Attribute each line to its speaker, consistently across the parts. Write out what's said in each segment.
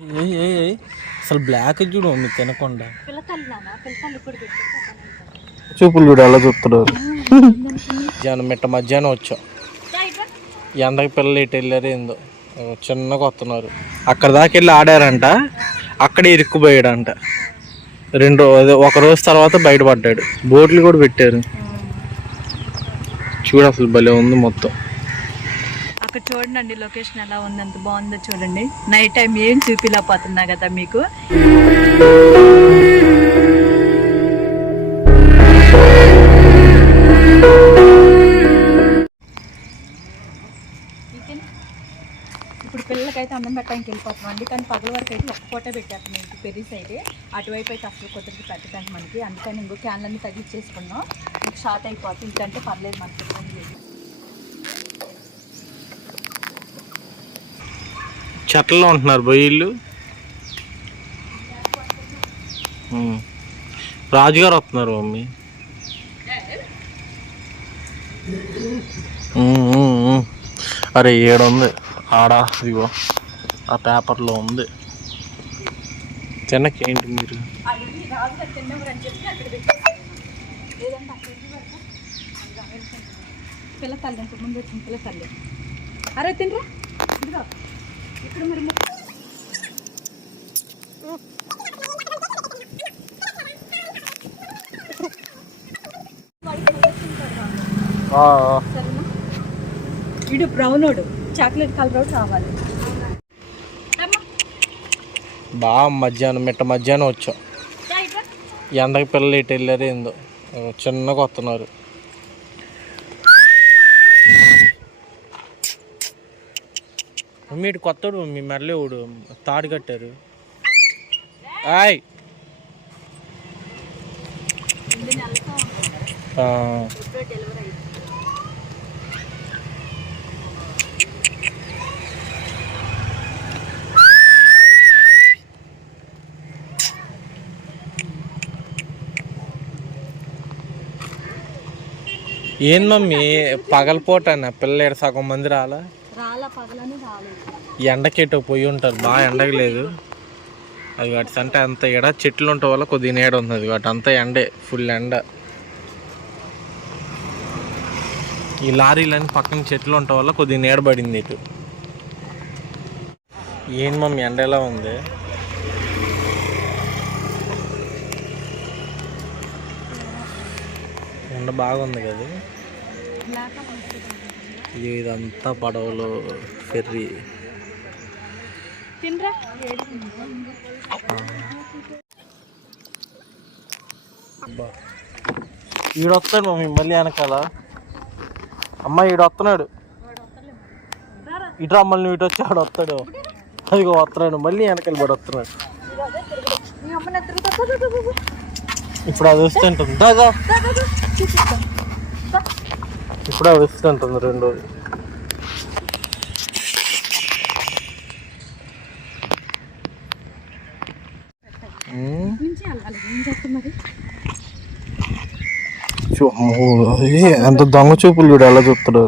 Speaker 1: ఏయ్ ఏయ్ ఏయ్. అసలు బ్లాక్ చూడు మమ్మీ తినకుండా. చూపులు చూడు ఎలా చూస్తున్నారు. మధ్యాహ్నం మిట్ట మధ్యాహ్నం వచ్చాం. ఎండకి పిల్లలు ఇటు వెళ్ళారు ఏందో. చిన్నగా వస్తున్నారు. అక్కడ దాకా వెళ్ళి ఆడారంట. అక్కడే ఇరుక్కుపోయాడంట. రెండు రో- అదే ఒక రోజు తర్వాత బయటపడ్డాడు. బోట్లు కూడా పెట్టారు. చూడు అసలు భలే ఉంది మొత్తం.
Speaker 2: అక్కడ చూడండి లొకేషన్ ఎలా ఉంది అంత బాగుందో చూడండి. నైట్ టైం ఏం చూపిలేకపోతున్నా కదా మీకు. ఇప్పుడు పిల్లలకైతే అన్నం పెట్టడానికి వెళ్ళిపోతున్నాం అండి. కానీ పగల వరకు అయితే ఒక్క పూట పెట్టేస్తున్నాం ఇంటి పెరి సైడ్ అటువైపు అయితే అసలు కుదరదు పెట్టడానికి మనకి. అందుకని ఇంకో క్యాన్లన్నీ తగ్గించేసుకున్నాం ఇంక షార్ట్ అయిపోతుంది. ఇంకంటే పర్లేదు మనకి ఇబ్బంది లేదు.
Speaker 1: చెట్లలో ఉంటున్నారు బొయ్యిళ్ళు రాజుగారు వస్తున్నారు మమ్మీ. అరే ఏడుంది. ఆడ ఇదిగో. ఆ పేపర్లో ఉంది. తినకి ఏంటి మీరు?
Speaker 2: అడిగి పిల్ల తల్లి ముందు వచ్చిన పిల్ల తల్లి. అరే తినరా? ఇక్కడ మరి వీడు బ్రౌనోడు. చాక్లెట్ కలర్ కావాలి
Speaker 1: బాగా మధ్యాహ్నం మిట్ట మధ్యాహ్నం వచ్చాం. ఎండకి పిల్లలు ఇటు వెళ్ళారు ఏందో. చిన్నగా వస్తున్నారు మీరు కొత్తడు మీ మెడలేవుడు తాడు కట్టారు. ఆయ్. ఏం మమ్మీ పగలపోటానా పిల్లడు సగం మంది రాలా? ఎండకెటో పోయి ఉంటారు. బాగా ఎండగలేదు. అది వాటి అంటే అంత ఎడ చెట్లు ఉండటం వల్ల కొద్దిగా నీడ ఉంది వాటి అంతా ఎండే. ఫుల్ ఎండ. ఈ లారీలన్నీ పక్కన చెట్లు ఉండటం వల్ల కొద్దిగా నీడ పడింది ఇటు. ఏం మమ్మీ ఎండ ఎలా ఉంది? ఎండ బాగుంది కదా ఇదంతా పడవలు ఫెర్రీ. ఈడొస్తాడు మమ్మీ మళ్ళీ వెనకాల. అమ్మ ఈడొస్తున్నాడు ఇటు మళ్ళీ నువ్వు ఇటు వచ్చి ఆడు వస్తాడు అదిగో వస్తున్నాడు మళ్ళీ వెనకాల పడి వస్తున్నాడు ఇప్పుడు అది వస్తుంటుంది. దాదా ఇప్పుడు అది వస్తుంటుంది రెండోది.
Speaker 2: మరి
Speaker 1: ఎంత దొంగ చూపులు చూడు ఎలా చూస్తాడు?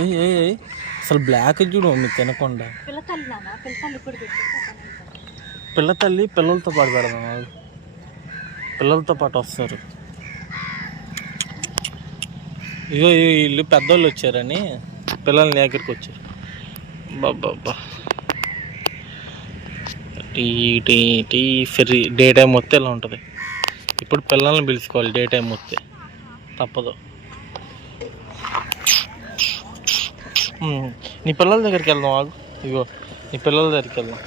Speaker 1: ఏయ్, ఏయ్, ఏయ్, అసలు బ్లాక్ చూడు మమ్మీ తినకుండా. పిల్ల తల్లి పిల్లలతో పాటు పెడదాం. పిల్లలతో పాటు వస్తారు. ఇగో ఈ ఇల్లు పెద్దోళ్ళు వచ్చారని పిల్లల్ని దగ్గరికి వచ్చారు. బాబా టీ టీ టీ ఫెర్రీ డే టైం వస్తే ఇలా ఉంటుంది. ఇప్పుడు పిల్లల్ని పిలుచుకోవాలి డే టైం వస్తే. తప్పదు. నీ పిల్లల దగ్గరికి వెళ్దాం ఆగు. ఇగో నీ పిల్లల దగ్గరికి వెళ్దాం.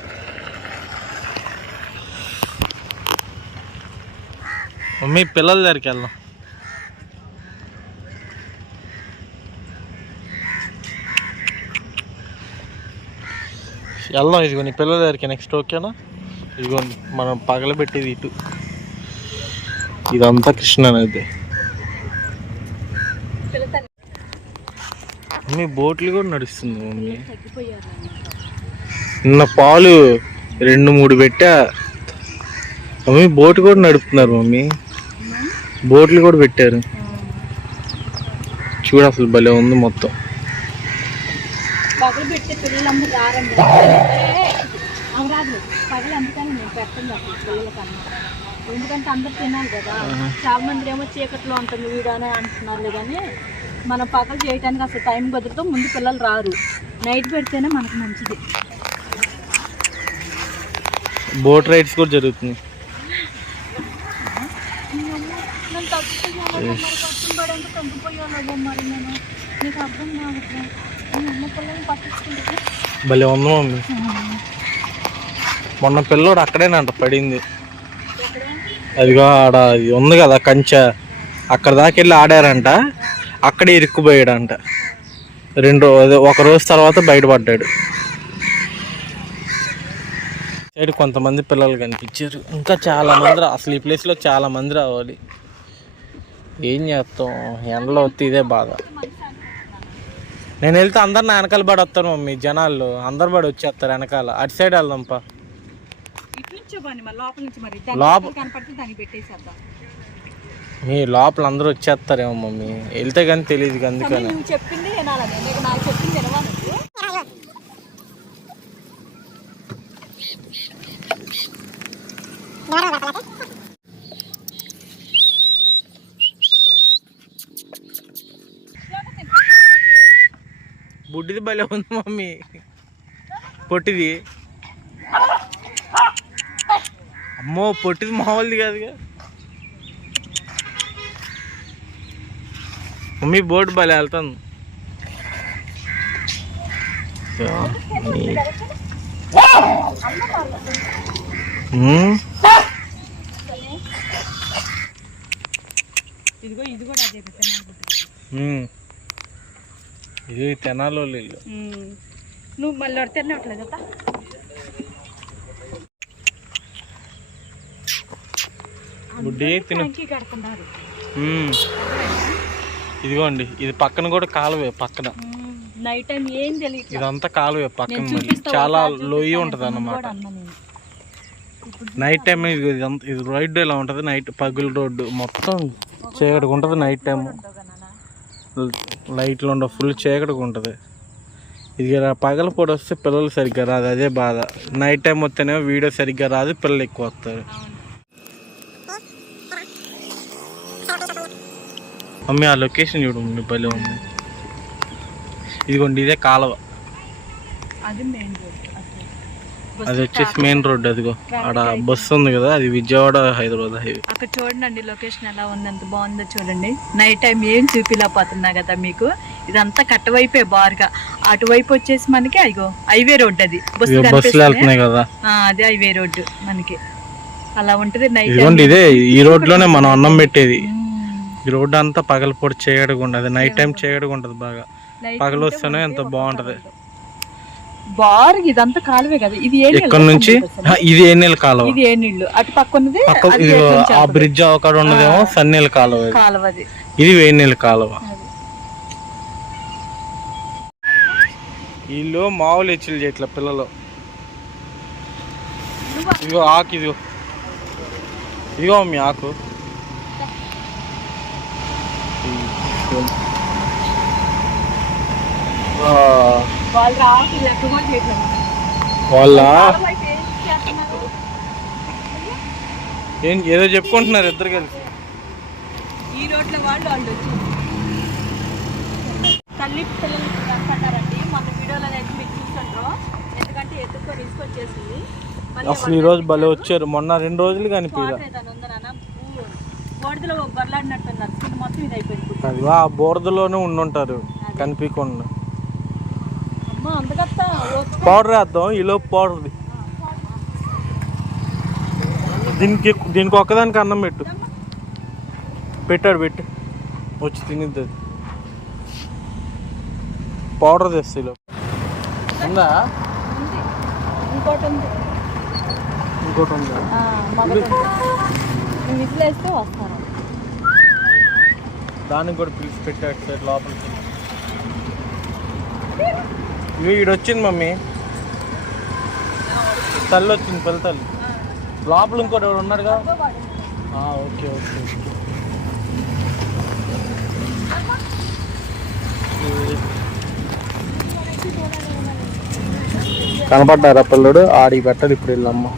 Speaker 1: మమ్మీ పిల్లల దగ్గరికి వెళ్దాం. వెళ్దాం ఇదిగో నీ పిల్లల దగ్గరికి నెక్స్ట్ ఓకేనా ఇదిగో మనం పగలబెట్టేది ఇటు. ఇదంతా కృష్ణ నది. మమ్మీ బోట్లు కూడా నడుస్తుంది మమ్మీ. నిన్న పాలు రెండు మూడు పెట్టా. మమ్మీ బోటు కూడా నడుపుతున్నారు మమ్మీ. బోట్లు కూడా పెట్టారు. చూడు అసలు భలే ఉంది మొత్తం.
Speaker 2: ఎందుకంటే అందరు తినాలి కదా. చాలా మంది ఏమో చీకట్లో ఉంటుంది వీడని అంటున్నారు కానీ మనం పగలు చేయడానికి అసలు టైం ముందు పిల్లలు రారు. నైట్ పెడితేనే మనకు మంచిది.
Speaker 1: బోట్ రైడ్స్ కూడా జరుగుతుంది
Speaker 2: మరి నేను? నీకు అర్థం కావట్లేదు నేను అమ్మ పిల్లల్ని పట్టించుకుంటే?
Speaker 1: భలే ఉంది మమ్మీ. మొన్న పిల్లోడు అక్కడేనంట పడింది. అదిగో ఆడ అది ఉంది కదా కంచె. అక్కడ దాకా వెళ్ళి ఆడారంట. అక్కడే ఇరుక్కుపోయాడంట. రెండు రోజు ఒక రోజు తర్వాత బయటపడ్డాడు. సైడ్ కొంతమంది పిల్లలు కనిపించారు. ఇంకా చాలా మంది అసలు ఈ ప్లేస్లో చాలా మంది రావాలి. ఏం చేస్తాం? ఎండలో వస్తే ఇదే బాధ. నేను వెళ్తే అందరు నా వెనకాల పడి వస్తారు మమ్మీ జనాలు. అందరు పడి వచ్చేస్తారు వెనకాల. అటు సైడ్ వెళ్దాంపా
Speaker 2: ఇటు నుంచో పని మరి లోపల నుంచి మరి.
Speaker 1: లోప-
Speaker 2: దాని కనపడితే దాన్ని పెట్టేసేద్దాం.
Speaker 1: మీ లోపల అందరూ వచ్చేస్తారేమో మమ్మీ. వెళ్తే కానీ తెలియదు
Speaker 2: కానీ
Speaker 1: అందుకని.
Speaker 2: చెప్పింది
Speaker 1: బుడ్డిది భలే ఉంది మమ్మీ పొట్టిది అమ్మో పొట్టిది మామూలుది కాదుగా మమ్మీ బోట్ భలే వెళ్తాను.
Speaker 2: ఇదిగో ఇది కూడా అదే.
Speaker 1: ఇది తెనాలో ఇల్లు.
Speaker 2: నువ్వు మళ్ళీ వడితేనే అట్లేదు కదా?
Speaker 1: బుడ్డి తిను.
Speaker 2: టంకి కడుతున్నారు.
Speaker 1: ఉమ్. ఇదిగోండి ఇది పక్కన కూడా కాలువే పక్కన.
Speaker 2: నైట్ టైం ఏం తెలియదు
Speaker 1: ఇదంతా కాలువే పక్కన చాలా లోయ ఉంటది
Speaker 2: నేను
Speaker 1: అన్నమాట. నైట్ టైం ఇది రోడ్డు ఇలా ఉంటది? నైట్ పగులు రోడ్డు మొత్తం చీకటిగా ఉంటది నైట్ టైం
Speaker 2: ఉండవుగా నాన్న.
Speaker 1: లైట్లు ఉండవు ఫుల్ చీకటిగా ఉంటుంది. ఇది పగల పూట వస్తే పిల్లలు సరిగ్గా రాదు అదే బాధ. నైట్ టైం వస్తేనేమో వీడియో సరిగ్గా రాదు పిల్లలు ఎక్కువ వస్తారు. మమ్మీ ఆ లొకేషన్ చూడు మమ్మీ భలే ఉంది. ఇదిగోండి ఇదే కాలువ.
Speaker 2: అది మెయిన్ రోడ్
Speaker 1: అది వచ్చేసి మెయిన్ రోడ్ అదిగో. ఆడ బస్సు ఉంది కదా అది విజయవాడ హైదరాబాద్ హైవే.
Speaker 2: అక్కడ చూడండి లొకేషన్ ఎలా ఉంది ఎంత బాగుందో చూడండి. నైట్ టైం ఏం చూపిలేకపోతున్నా కదా మీకు? ఇదంతా కట్టవైపే బారుగా. అటువైపు వచ్చేసి మనకి అయ్యో హైవే రోడ్ అది.
Speaker 1: బస్సులు వెళ్తున్నాయి కదా.
Speaker 2: అదే హైవే రోడ్ మనకి. అలా ఉంటది నైట్
Speaker 1: ఇదే ఈ రోడ్లోనే మనం అన్నం పెట్టేది. ఈ రోడ్ అంతా పగలపూట చేయడగా ఉండదు నైట్ టైం చేయడగా ఉంటది బాగా పగలు వస్తేనే ఎంత బాగుంటది.
Speaker 2: బారు ఇదంతా కాలువే కదా. ఇది ఏ నీళ్ళు?
Speaker 1: ఇక్కడ నుంచి? ఇది ఏ నీళ్ళ కాలువ?
Speaker 2: ఇది ఏ నీళ్ళు? అటు పక్క ఉన్నది
Speaker 1: ఆ? బ్రిడ్జ్ అవకాడ ఉన్నదేమో సన్నీళ్ళ కాలువ ఇది.
Speaker 2: కాలువది.
Speaker 1: ఇది వేడి నీళ్ళ కాలువ. వీళ్ళు మామూలు హెచ్చులు చేయట్ల పిల్లలు. ఇదిగో ఆకు ఇదిగో. ఇదిగో మీ ఆకు. ఆ,
Speaker 2: వాళ్ళు రాసి లెక్క కూడా చేయట్లేదు.
Speaker 1: వాళ్ళ?
Speaker 2: కాలువ అయితే ఏం చేస్తున్నారు?
Speaker 1: ఏం ఏదో చెప్పుకుంటున్నారు ఇద్దరు కలిసి.
Speaker 2: ఈ రోడ్ల వాళ్ళు వాళ్ళు వచ్చి. తల్లి పిల్లలు కనపడ్డారండి. మన వీడియోలో అయితే మీకు చూస్తుంటారు ఎందుకంటే ఎత్తుకొని తీసుకొచ్చేసింది
Speaker 1: అసలు ఈ రోజు భలే వచ్చారు. మొన్న రెండు రోజులు
Speaker 2: నాన్న? బోర్డులో బర్లాడినట్టున్నారు మొత్తం ఇది అయిపోయింది
Speaker 1: అది ఆ బోర్దులోనే ఉండుంటారు. కనిపించకుండా. పౌడర్ వేద్దాం ఈలో పౌడర్ది దీనికి దీనికి ఒక్కదానికి అన్నం పెట్టు. పెట్టాడు పెట్టు. వచ్చి తినిద్ది పౌడర్ తెస్తే ఈలో ఉందా?
Speaker 2: ఇంకోటి ఉంది.
Speaker 1: ఇంకోటి ఉందా? దానికి కూడా పిలిచి పెట్టాడు సార్ లోపలికి. వీడు వచ్చింది మమ్మీ. తల్లి వచ్చింది పిల్ల తల్లి. లోపల ఇంకోటి ఎవడు ఉన్నాడుగా? Okay okay. కనపడ్డారా పిల్లడు? ఆడికి పెట్టాలి ఇప్పుడు వెళ్ళమ్మా.